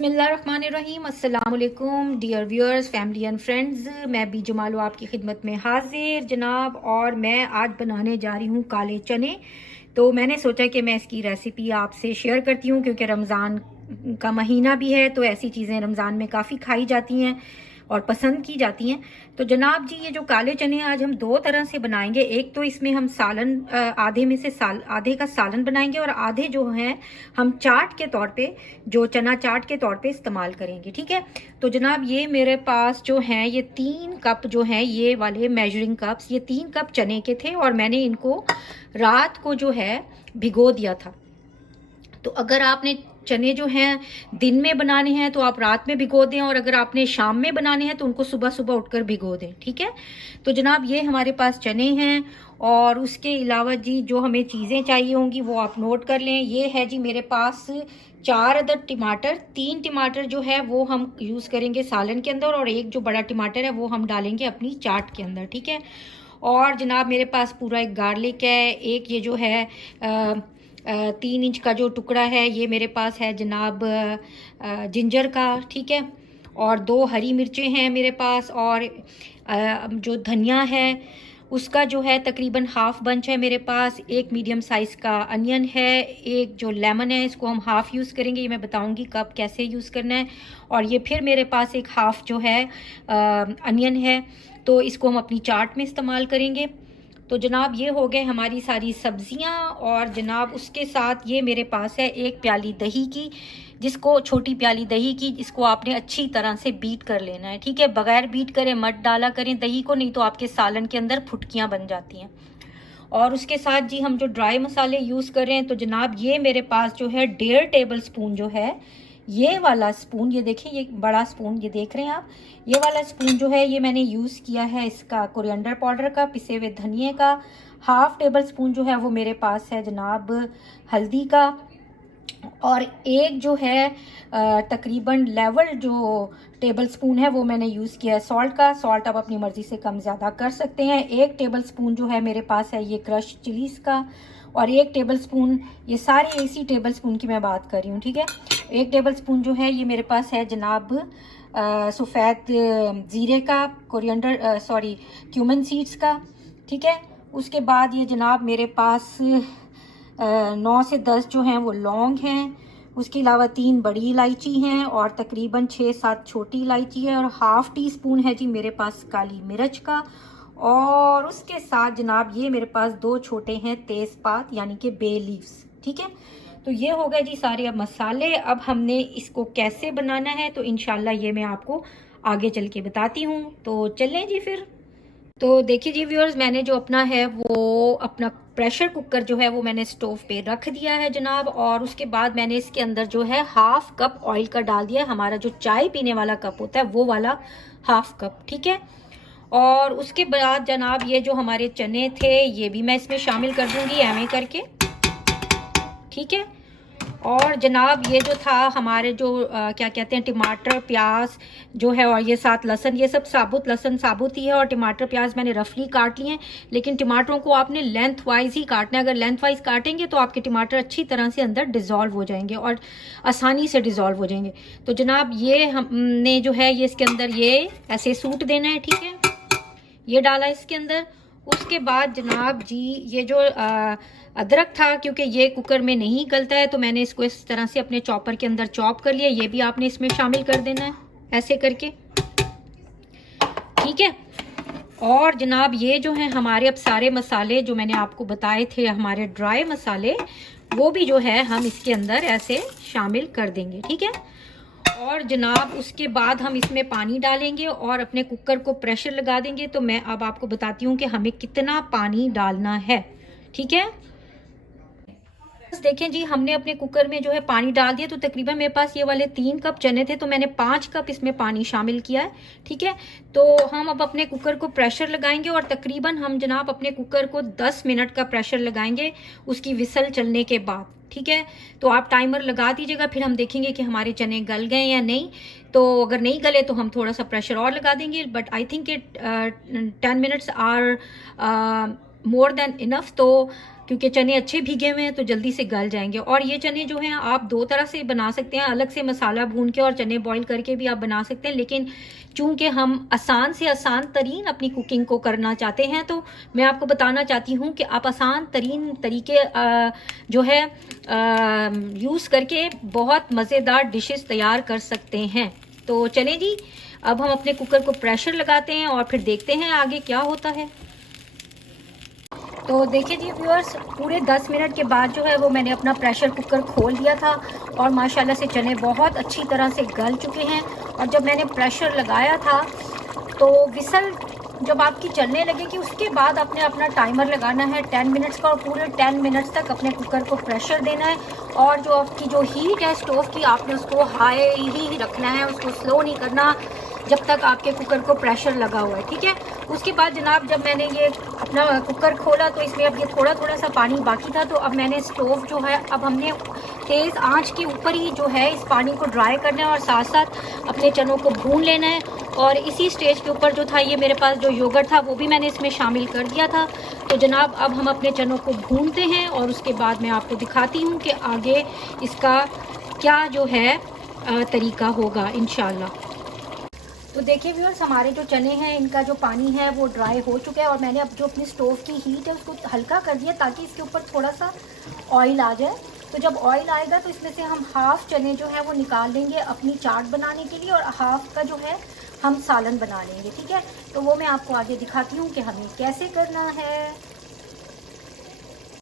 बिस्मिल्लाहिर्रहमानिर्रहीम। अस्सलाम वालेकुम dear viewers, family and friends. मैं बी जमालो आपकी खिदमत में हाजिर जनाब, और मैं आज बनाने जा रही हूँ काले चने। तो मैंने सोचा कि मैं इसकी रेसिपी आपसे शेयर करती हूँ, क्योंकि रमज़ान का महीना भी है, तो ऐसी चीज़ें रमज़ान में काफ़ी खाई जाती हैं और पसंद की जाती हैं। तो जनाब जी, ये जो काले चने आज हम दो तरह से बनाएंगे। एक तो इसमें हम सालन, आधे में से आधे का सालन बनाएंगे, और आधे जो है हम चाट के तौर पे, जो चना चाट के तौर पे इस्तेमाल करेंगे। ठीक है। तो जनाब ये मेरे पास जो है ये 3 कप जो है, ये वाले मेजरिंग कप्स, ये 3 कप चने के थे, और मैंने इनको रात को जो है भिगो दिया था। तो अगर आपने चने जो हैं दिन में बनाने हैं तो आप रात में भिगो दें, और अगर आपने शाम में बनाने हैं तो उनको सुबह सुबह उठकर भिगो दें। ठीक है। तो जनाब ये हमारे पास चने हैं, और उसके अलावा जी जो हमें चीज़ें चाहिए होंगी वो आप नोट कर लें। ये है जी मेरे पास 4 अदद टमाटर। 3 टमाटर जो है वो हम यूज़ करेंगे सालन के अंदर, और एक जो बड़ा टमाटर है वो हम डालेंगे अपनी चाट के अंदर। ठीक है। और जनाब मेरे पास पूरा एक गार्लिक है। एक ये जो है 3 इंच का जो टुकड़ा है, ये मेरे पास है जनाब जिंजर का। ठीक है। और 2 हरी मिर्चें हैं मेरे पास, और जो धनिया है उसका जो है तकरीबन हाफ बंच है मेरे पास। एक मीडियम साइज़ का अनियन है। एक जो लेमन है इसको हम हाफ़ यूज़ करेंगे, ये मैं बताऊंगी कब कैसे यूज़ करना है। और ये फिर मेरे पास एक हाफ़ जो है अनियन है, तो इसको हम अपनी चाट में इस्तेमाल करेंगे। तो जनाब ये हो गए हमारी सारी सब्जियां, और जनाब उसके साथ ये मेरे पास है 1 प्याली दही की, जिसको छोटी प्याली दही की, जिसको आपने अच्छी तरह से बीट कर लेना है। ठीक है। बगैर बीट करें मत डाला करें दही को, नहीं तो आपके सालन के अंदर फुटकियां बन जाती हैं। और उसके साथ जी हम जो ड्राई मसाले यूज़ कर रहे हैं, तो जनाब ये मेरे पास जो है 1.5 टेबल स्पून जो है, ये वाला स्पून, ये देखें ये बड़ा स्पून, ये देख रहे हैं आप, ये वाला स्पून जो है ये मैंने यूज़ किया है इसका कोरिएंडर पाउडर का, पिसे हुए धनिए का। हाफ टेबल स्पून जो है वो मेरे पास है जनाब हल्दी का। और एक जो है तकरीबन लेवल जो टेबल स्पून है वो मैंने यूज़ किया है सॉल्ट का। सॉल्ट आप अपनी मर्ज़ी से कम ज़्यादा कर सकते हैं। 1 टेबल स्पून जो है मेरे पास है ये क्रश चिलीज़ का, और 1 टेबल स्पून, ये सारे इसी टेबल स्पून की मैं बात कर रही हूँ। ठीक है। 1 टेबल स्पून जो है ये मेरे पास है जनाब सफ़ेद ज़ीरे का, कोरिएंडर क्यूमन सीड्स का। ठीक है। उसके बाद ये जनाब मेरे पास 9 से 10 जो हैं वो लौंग हैं। उसके अलावा 3 बड़ी इलायची हैं, और तकरीबन 6-7 छोटी इलायची है, और हाफ़ टी स्पून है जी मेरे पास काली मिर्च का। और उसके साथ जनाब ये मेरे पास 2 छोटे हैं तेज़पात, यानी कि बे लीव्स। ठीक है। तो ये हो गए जी सारे अब मसाले। अब हमने इसको कैसे बनाना है तो इंशाल्लाह ये मैं आपको आगे चल के बताती हूँ। तो चलें जी फिर। तो देखिए जी व्यूअर्स, मैंने जो अपना है वो अपना प्रेशर कुकर जो है वो मैंने स्टोव पे रख दिया है जनाब, और उसके बाद मैंने इसके अंदर जो है हाफ कप ऑयल का डाल दिया है। हमारा जो चाय पीने वाला कप होता है वो वाला हाफ कप। ठीक है। और उसके बाद जनाब ये जो हमारे चने थे ये भी मैं इसमें शामिल कर दूंगी एवं करके। ठीक है। और जनाब ये जो था हमारे जो क्या कहते हैं, टमाटर प्याज जो है, और ये साथ लहसुन, ये सब साबुत लहसुन साबुत ही है, और टमाटर प्याज मैंने रफली काट लिए हैं। लेकिन टमाटरों को आपने लेंथ वाइज ही काटना है। अगर लेंथ वाइज काटेंगे तो आपके टमाटर अच्छी तरह से अंदर डिज़ोल्व हो जाएंगे, और आसानी से डिज़ोल्व हो जाएंगे। तो जनाब ये हमने जो है ये इसके अंदर ये ऐसे सूट देना है। ठीक है। ये डाला इसके अंदर। उसके बाद जनाब जी ये जो अदरक था, क्योंकि ये कुकर में नहीं गलता है, तो मैंने इसको इस तरह से अपने चॉपर के अंदर चॉप कर लिया। ये भी आपने इसमें शामिल कर देना है ऐसे करके। ठीक है। और जनाब ये जो है हमारे अब सारे मसाले जो मैंने आपको बताए थे, हमारे ड्राई मसाले, वो भी जो है हम इसके अंदर ऐसे शामिल कर देंगे। ठीक है। और जनाब उसके बाद हम इसमें पानी डालेंगे और अपने कुकर को प्रेशर लगा देंगे। तो मैं अब आपको बताती हूँ कि हमें कितना पानी डालना है। ठीक है। देखें जी, हमने अपने कुकर में जो है पानी डाल दिया। तो तकरीबन मेरे पास ये वाले 3 कप चने थे, तो मैंने 5 कप इसमें पानी शामिल किया है। ठीक है। तो हम अब अपने कुकर को प्रेशर लगाएंगे, और तकरीबन हम जनाब अपने कुकर को 10 मिनट का प्रेशर लगाएंगे उसकी विसल चलने के बाद। ठीक है। तो आप टाइमर लगा दीजिएगा, फिर हम देखेंगे कि हमारे चने गल गए या नहीं। तो अगर नहीं गले तो हम थोड़ा सा प्रेशर और लगा देंगे, but I think it 10 minutes are more than enough. तो क्योंकि चने अच्छे भीगे हुए हैं तो जल्दी से गल जाएंगे। और ये चने जो हैं आप दो तरह से बना सकते हैं, अलग से मसाला भून के और चने बॉईल करके भी आप बना सकते हैं। लेकिन चूंकि हम आसान से आसान तरीन अपनी कुकिंग को करना चाहते हैं तो मैं आपको बताना चाहती हूँ कि आप आसान तरीन तरीके जो है यूज़ करके बहुत मज़ेदार डिशेस तैयार कर सकते हैं। तो चलें जी, अब हम अपने कुकर को प्रेशर लगाते हैं और फिर देखते हैं आगे क्या होता है। तो देखिए जी व्यूअर्स, पूरे 10 मिनट के बाद जो है वो मैंने अपना प्रेशर कुकर खोल दिया था और माशाल्लाह से चने बहुत अच्छी तरह से गल चुके हैं। और जब मैंने प्रेशर लगाया था तो विसल जब आपकी चलने लगेगी उसके बाद आपने अपना टाइमर लगाना है 10 मिनट्स का, और पूरे 10 मिनट्स तक अपने कुकर को प्रेशर देना है। और जो आपकी जो हीट है स्टोव की, आपने उसको हाई ही रखना है, उसको स्लो नहीं करना जब तक आपके कुकर को प्रेशर लगा हुआ है, ठीक है। उसके बाद जनाब जब मैंने ये अपना कुकर खोला तो इसमें अब ये थोड़ा थोड़ा सा पानी बाकी था। तो अब मैंने स्टोव जो है अब हमने तेज़ आंच के ऊपर ही जो है इस पानी को ड्राई करना है और साथ साथ अपने चनों को भून लेना है। और इसी स्टेज के ऊपर जो था ये मेरे पास जो योगर्ट था वो भी मैंने इसमें शामिल कर दिया था। तो जनाब अब हम अपने चनों को भूनते हैं और उसके बाद मैं आपको दिखाती हूँ कि आगे इसका क्या जो है तरीका होगा इंशाल्लाह। तो देखिए व्यूअर्स, हमारे जो चने हैं इनका जो पानी है वो ड्राई हो चुका है और मैंने अब जो अपनी स्टोव की हीट है उसको हल्का कर दिया ताकि इसके ऊपर थोड़ा सा ऑयल आ जाए। तो जब ऑयल आएगा तो इसमें से हम हाफ़ चने जो है वो निकाल लेंगे अपनी चाट बनाने के लिए और हाफ़ का जो है हम सालन बना लेंगे, ठीक है। तो वो मैं आपको आगे दिखाती हूँ कि हमें कैसे करना है।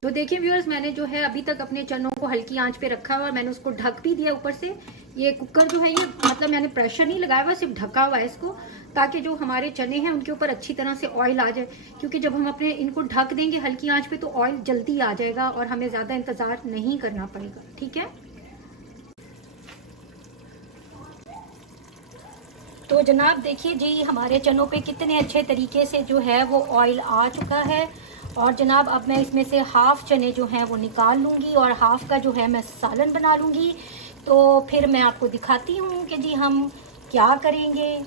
तो देखिए व्यूअर्स, मैंने जो है अभी तक अपने चनों को हल्की आंच पे रखा हुआ और मैंने उसको ढक भी दिया ऊपर से। ये कुकर जो है ये मतलब मैंने प्रेशर नहीं लगाया हुआ, सिर्फ ढका हुआ है इसको, ताकि जो हमारे चने हैं उनके ऊपर अच्छी तरह से ऑयल आ जाए। क्योंकि जब हम अपने इनको ढक देंगे हल्की आंच पे तो ऑयल जल्दी आ जाएगा और हमें ज़्यादा इंतज़ार नहीं करना पड़ेगा, ठीक है। तो जनाब देखिए जी हमारे चनों पे कितने अच्छे तरीके से जो है वो ऑयल आ चुका है। और जनाब अब मैं इसमें से हाफ़ चने जो हैं वो निकाल लूँगी और हाफ़ का जो है मैं सालन बना लूँगी। तो फिर मैं आपको दिखाती हूँ कि जी हम क्या करेंगे।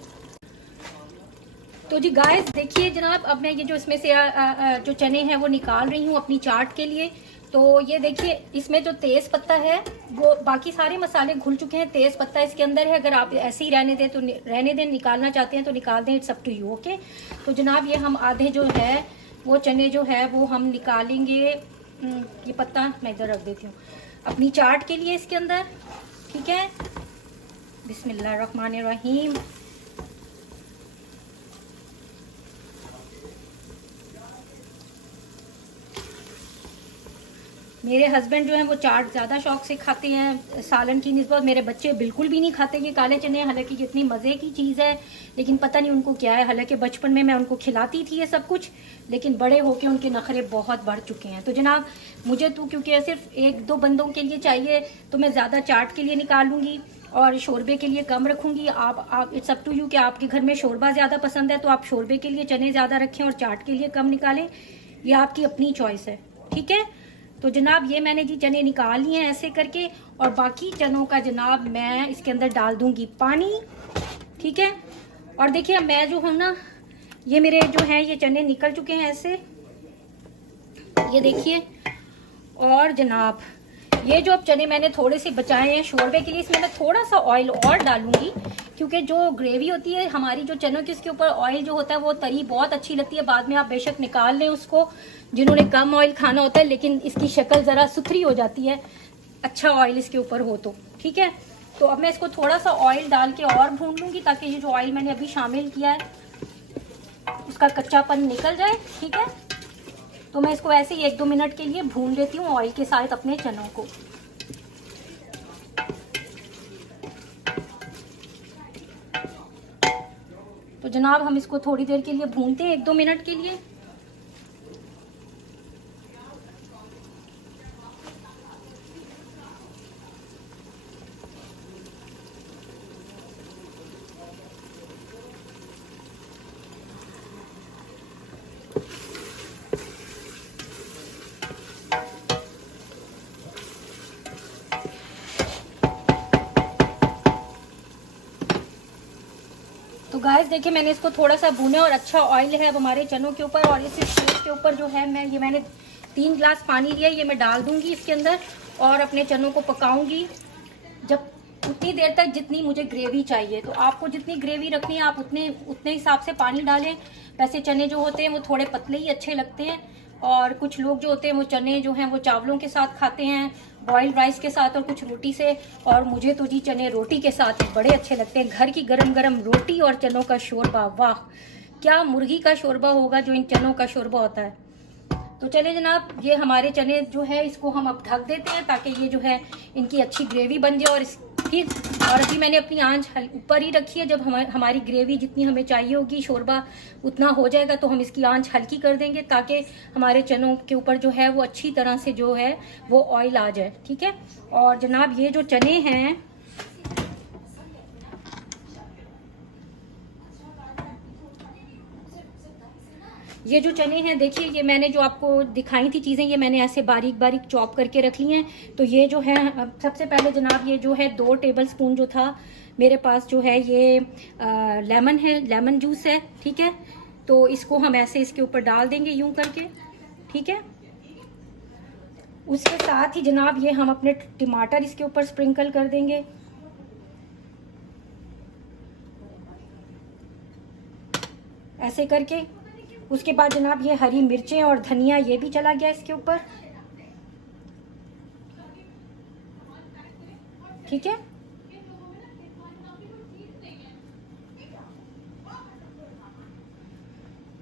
तो जी गाइस देखिए जनाब, अब मैं ये जो इसमें से जो चने हैं वो निकाल रही हूँ अपनी चाट के लिए। तो ये देखिए इसमें जो तेज़ पत्ता है वो बाकी सारे मसाले घुल चुके हैं, तेज़ पत्ता इसके अंदर है। अगर आप ऐसे ही रहने दें तो रहने दें, निकालना चाहते हैं तो निकाल दें, it's up to you, okay. तो जनाब ये हम आधे जो है वो चने जो है वो हम निकालेंगे। ये पत्ता मैं इधर रख देती हूँ अपनी चाट के लिए इसके अंदर, ठीक है। बिस्मिल्लाहिर्रहमानिर्रहीम। मेरे हस्बैंड जो हैं वो चाट ज़्यादा शौक से खाते हैं सालन की निस्बत। मेरे बच्चे बिल्कुल भी नहीं खाते ये काले चने, हालांकि कितनी मज़े की चीज़ है, लेकिन पता नहीं उनको क्या है। हालांकि बचपन में मैं उनको खिलाती थी ये सब कुछ, लेकिन बड़े होके उनके नखरे बहुत बढ़ चुके हैं। तो जनाब मुझे तो क्योंकि सिर्फ एक दो बंदों के लिए चाहिए तो मैं ज़्यादा चाट के लिए निकालूंगी और शोरबे के लिए कम रखूंगी। आप इट्स अप टू यू कि आपके घर में शोरबा ज़्यादा पसंद है तो आप शोरबे के लिए चने ज़्यादा रखें और चाट के लिए कम निकालें, ये आपकी अपनी चॉइस है, ठीक है। तो जनाब ये मैंने जी चने निकाल लिए हैं ऐसे करके, और बाकी चनों का जनाब मैं इसके अंदर डाल दूंगी पानी, ठीक है। और देखिए मैं जो हूँ ना, ये मेरे जो है ये चने निकल चुके हैं ऐसे, ये देखिए। और जनाब ये जो अब चने मैंने थोड़े से बचाए हैं शोरबे के लिए, इसमें मैं थोड़ा सा ऑयल और डालूंगी क्योंकि जो ग्रेवी होती है हमारी जो चनों की उसके ऊपर ऑयल जो होता है वो तरी बहुत अच्छी लगती है। बाद में आप बेशक निकाल लें उसको, जिन्होंने कम ऑयल खाना होता है, लेकिन इसकी शक्ल ज़रा सुथरी हो जाती है अच्छा ऑयल इसके ऊपर हो तो, ठीक है। तो अब मैं इसको थोड़ा सा ऑयल डाल के और भून लूँगी ताकि ये जो ऑयल मैंने अभी शामिल किया है उसका कच्चापन निकल जाए, ठीक है। तो मैं इसको ऐसे ही 1-2 मिनट के लिए भून लेती हूँ ऑयल के साथ अपने चनों को। तो जनाब हम इसको थोड़ी देर के लिए भूनते हैं, 1-2 मिनट के लिए। तो गाइस देखिए मैंने इसको थोड़ा सा भुना और अच्छा ऑयल है अब हमारे चनों के ऊपर। और इस स्टेज के ऊपर जो है मैंने 3 गिलास पानी लिया, ये मैं डाल दूंगी इसके अंदर और अपने चनों को पकाऊंगी जब उतनी देर तक जितनी मुझे ग्रेवी चाहिए। तो आपको जितनी ग्रेवी रखनी है आप उतने हिसाब से पानी डालें। वैसे चने जो होते हैं वो थोड़े पतले ही अच्छे लगते हैं, और कुछ लोग जो होते हैं वो चने जो हैं वो चावलों के साथ खाते हैं, बॉइल्ड राइस के साथ और कुछ रोटी से। और मुझे तो जी चने रोटी के साथ बड़े अच्छे लगते हैं। घर की गरम गरम रोटी और चनों का शोरबा, वाह क्या मुर्गी का शोरबा होगा जो इन चनों का शोरबा होता है। तो चले जनाब, ये हमारे चने जो है इसको हम अब ढक देते हैं ताकि ये जो है इनकी अच्छी ग्रेवी बन जाए। और अभी मैंने अपनी आंच ऊपर ही रखी है। जब हमारी ग्रेवी जितनी हमें चाहिए होगी, शोरबा उतना हो जाएगा तो हम इसकी आंच हल्की कर देंगे ताकि हमारे चनों के ऊपर जो है वो अच्छी तरह से जो है वो ऑयल आ जाए। ठीक है। और जनाब ये जो चने हैं देखिए, ये मैंने जो आपको दिखाई थी चीज़ें ये मैंने ऐसे बारीक बारीक चॉप करके रख ली हैं। तो ये जो है सबसे पहले जनाब ये जो है 2 टेबलस्पून जो था मेरे पास जो है ये लेमन है, लेमन जूस है। ठीक है। तो इसको हम ऐसे इसके ऊपर डाल देंगे यूं करके। ठीक है। उसके साथ ही जनाब ये हम अपने टमाटर इसके ऊपर स्प्रिंकल कर देंगे ऐसे करके। उसके बाद जनाब ये हरी मिर्चें और धनिया ये भी चला गया इसके ऊपर। ठीक है।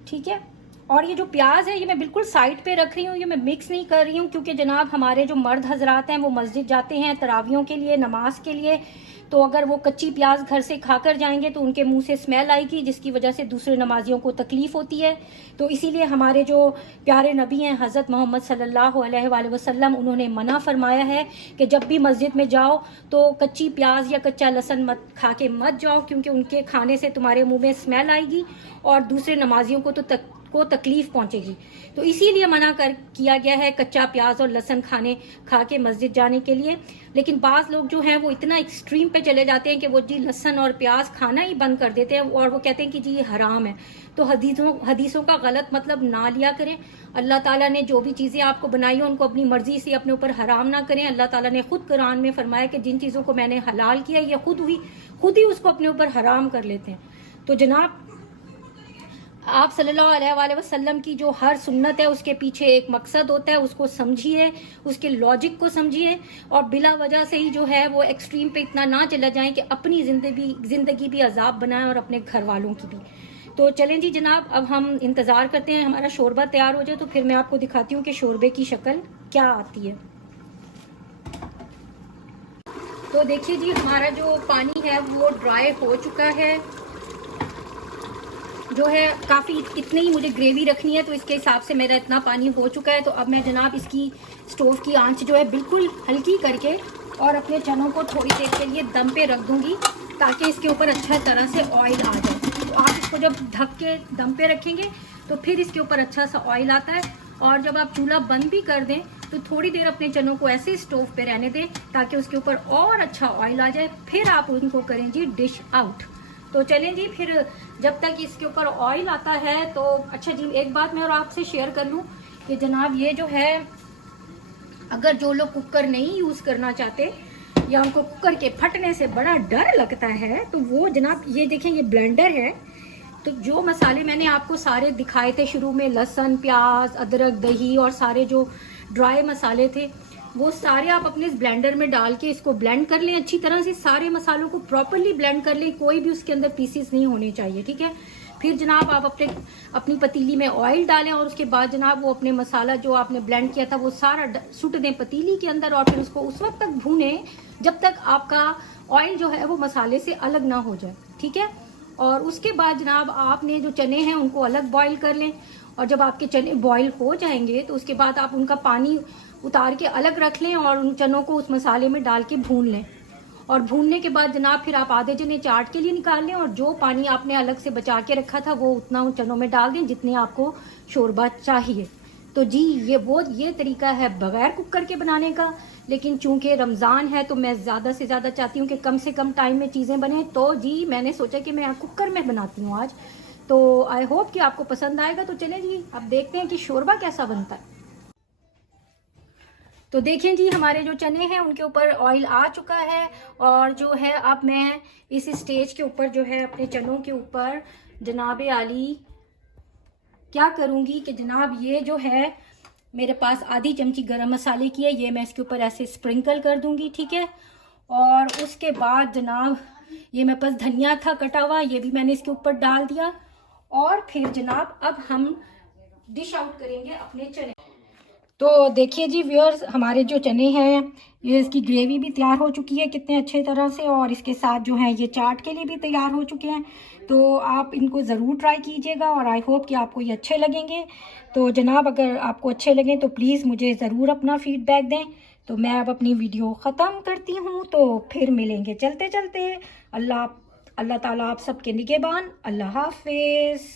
ठीक है। और ये जो प्याज है ये मैं बिल्कुल साइड पे रख रही हूँ, ये मैं मिक्स नहीं कर रही हूँ क्योंकि जनाब हमारे जो मर्द हजरात हैं वो मस्जिद जाते हैं तरावियों के लिए, नमाज के लिए। तो अगर वो कच्ची प्याज घर से खाकर जाएंगे तो उनके मुंह से स्मेल आएगी जिसकी वजह से दूसरे नमाजियों को तकलीफ होती है। तो इसीलिए हमारे जो प्यारे नबी हैं हज़रत मोहम्मद सल्लल्लाहु अलैहि वसल्लम, उन्होंने मना फरमाया है कि जब भी मस्जिद में जाओ तो कच्ची प्याज या कच्चा लहसुन मत खा के मत जाओ क्योंकि उनके खाने से तुम्हारे मुंह में स्मेल आएगी और दूसरे नमाजियों को तकलीफ पहुंचेगी। तो इसीलिए मना किया गया है कच्चा प्याज और लहसुन खा के मस्जिद जाने के लिए। लेकिन बाज़ लोग जो हैं वो इतना एक्सट्रीम पे चले जाते हैं कि वो जी लहसुन और प्याज खाना ही बंद कर देते हैं और वो कहते हैं कि जी ये हराम है। तो हदीसों का गलत मतलब ना लिया करें। अल्लाह ताला ने जो भी चीज़ें आपको बनाई हो उनको अपनी मर्जी से अपने ऊपर हराम ना करें। अल्लाह ताला ने खुद कुरान में फरमाया कि जिन चीज़ों को मैंने हलाल किया ये खुद ही उसको अपने ऊपर हराम कर लेते हैं। तो जनाब आप सल्लल्लाहु अलैहि वसल्लम की जो हर सुन्नत है उसके पीछे एक मकसद होता है, उसको समझिए, उसके लॉजिक को समझिए और बिला वजह से ही जो है वो एक्सट्रीम पे इतना ना चला जाए कि अपनी जिंदगी भी अजाब बनाएं और अपने घर वालों की भी। तो चलें जी जनाब, अब हम इंतज़ार करते हैं हमारा शोरबा तैयार हो जाए तो फिर मैं आपको दिखाती हूँ कि शोरबे की शक्ल क्या आती है। तो देखिए जी हमारा जो पानी है वो ड्राई हो चुका है, जो है काफ़ी इतनी ही मुझे ग्रेवी रखनी है तो इसके हिसाब से मेरा इतना पानी हो चुका है। तो अब मैं जनाब इसकी स्टोव की आंच जो है बिल्कुल हल्की करके और अपने चनों को थोड़ी देर के लिए दम पे रख दूंगी ताकि इसके ऊपर अच्छा तरह से ऑयल आ जाए। तो आप इसको जब ढक के दम पे रखेंगे तो फिर इसके ऊपर अच्छा सा ऑयल आता है। और जब आप चूल्हा बंद भी कर दें तो थोड़ी देर अपने चनों को ऐसे स्टोव पे रहने दें ताकि उसके ऊपर और अच्छा ऑयल आ जाए। फिर आप उनको करें जी डिश आउट। तो चलें जी, फिर जब तक इसके ऊपर ऑयल आता है तो अच्छा जी एक बात मैं और आपसे शेयर कर लूँ कि जनाब ये जो है अगर जो लोग कुकर नहीं यूज़ करना चाहते या उनको कुकर के फटने से बड़ा डर लगता है तो वो जनाब ये देखें ये ब्लेंडर है। तो जो मसाले मैंने आपको सारे दिखाए थे शुरू में, लहसुन, प्याज, अदरक, दही और सारे जो ड्राई मसाले थे वो सारे आप अपने इस ब्लेंडर में डाल के इसको ब्लेंड कर लें अच्छी तरह से। सारे मसालों को प्रॉपरली ब्लेंड कर लें, कोई भी उसके अंदर पीसेस नहीं होने चाहिए। ठीक है। फिर जनाब आप अपनी पतीली में ऑयल डालें और उसके बाद जनाब वो अपने मसाला जो आपने ब्लेंड किया था वो सारा सुट दें पतीली के अंदर और फिर उसको उस वक्त तक भूनें जब तक आपका ऑयल जो है वो मसाले से अलग ना हो जाए। ठीक है। और उसके बाद जनाब आपने जो चने हैं उनको अलग बॉईल कर लें और जब आपके चने बॉईल हो जाएंगे तो उसके बाद आप उनका पानी उतार के अलग रख लें और उन चनों को उस मसाले में डाल के भून लें। और भूनने के बाद जनाब फिर आप आधे चने चाट के लिए निकाल लें और जो पानी आपने अलग से बचा के रखा था वो उतना उन चनों में डाल दें जितने आपको शोरबा चाहिए। तो जी ये तरीका है बगैर कुकर के बनाने का, लेकिन चूंकि रमज़ान है तो मैं ज़्यादा से ज़्यादा चाहती हूँ कि कम से कम टाइम में चीज़ें बने। तो जी मैंने सोचा कि मैं कुकर में बनाती हूँ आज। तो आई होप कि आपको पसंद आएगा। तो चलें जी अब देखते हैं कि शोरबा कैसा बनता है। तो देखें जी हमारे जो चने हैं उनके ऊपर ऑयल आ चुका है, और जो है अब मैं इस स्टेज के ऊपर जो है अपने चनों के ऊपर जनाब आली क्या करूँगी कि जनाब ये जो है मेरे पास आधी चमची गरम मसाले की है, ये मैं इसके ऊपर ऐसे स्प्रिंकल कर दूंगी, ठीक है। और उसके बाद जनाब ये मेरे पास धनिया था कटा हुआ, ये भी मैंने इसके ऊपर डाल दिया। और फिर जनाब अब हम डिश आउट करेंगे अपने चने। तो देखिए जी व्यूअर्स, हमारे जो चने हैं ये इसकी ग्रेवी भी तैयार हो चुकी है कितने अच्छे तरह से, और इसके साथ जो है ये चाट के लिए भी तैयार हो चुके हैं। तो आप इनको ज़रूर ट्राई कीजिएगा और आई होप कि आपको ये अच्छे लगेंगे। तो जनाब अगर आपको अच्छे लगें तो प्लीज़ मुझे ज़रूर अपना फीडबैक दें। तो मैं अब अपनी वीडियो ख़त्म करती हूँ, तो फिर मिलेंगे चलते चलते। अल्लाह अल्लाह ताला आप सबके निगहबान। अल्लाह हाफिज़।